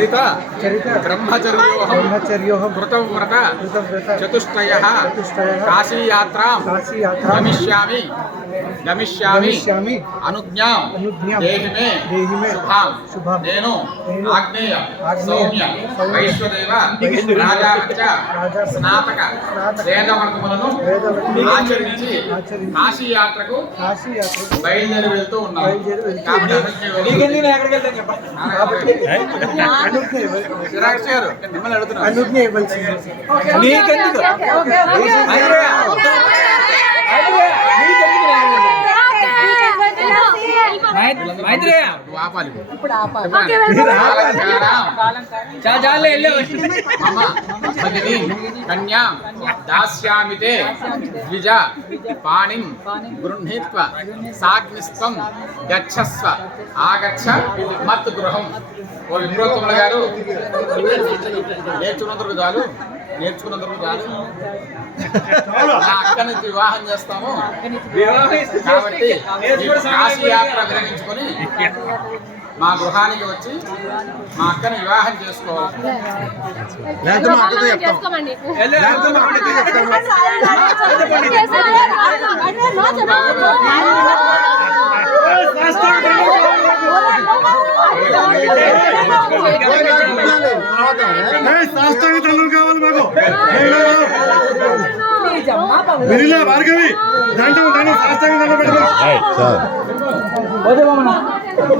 చరిత బ్రహ్మచర్యోహం బ్రహ్మచర్యోహం కృతం వ్రత కృతవ్రత చతుష్టయ చతుష్టయः కాశీయాత్రాం గమిష్యామి గమిష్యామి గమిష్యామి అనుజ్ఞాం అనుజ్ఞాం దేహి మే దేహి మే శుభాం శుభాం నేను ఆగ్నేయ సౌమ్య వైశ్వదేవ వైశ్వదేవ రాజాపత్య రాజా స్నాతక వేదవర్గములను ఆచరించి ఆచరించి కాశీ యాత్రకు కాశీ యాత్రకు బయలుదేరి వెళ్తూ వెళ్తూ కాబట్టి ఉన్నాను. అనుజ్ఞ ఇవ్వండి. నీకెందుకు? ఆపాలి. మమ భగిని కన్యా దాస్యామితే ద్విజ పాణిం గృహీత్వ సాగ్నిస్త్వం గచ్చస్వ ఆగచ్చ మత్ గృహం ఓ విప్రోత్తముల గారు నేర్చుకున్నందుకు చాలు నేర్చుకున్నందుకు చాలు. నా అక్క నుంచి వివాహం చేస్తాము కాబట్టి కాశీ యాత్ర విరమించుకొని మా గృహానికి వచ్చి మా అక్కని వివాహం చేసుకోవాలి దండం కావాలి మాకు వినిలా భార్గవి సాష్టాంగ దండం పెట్టమా చాలు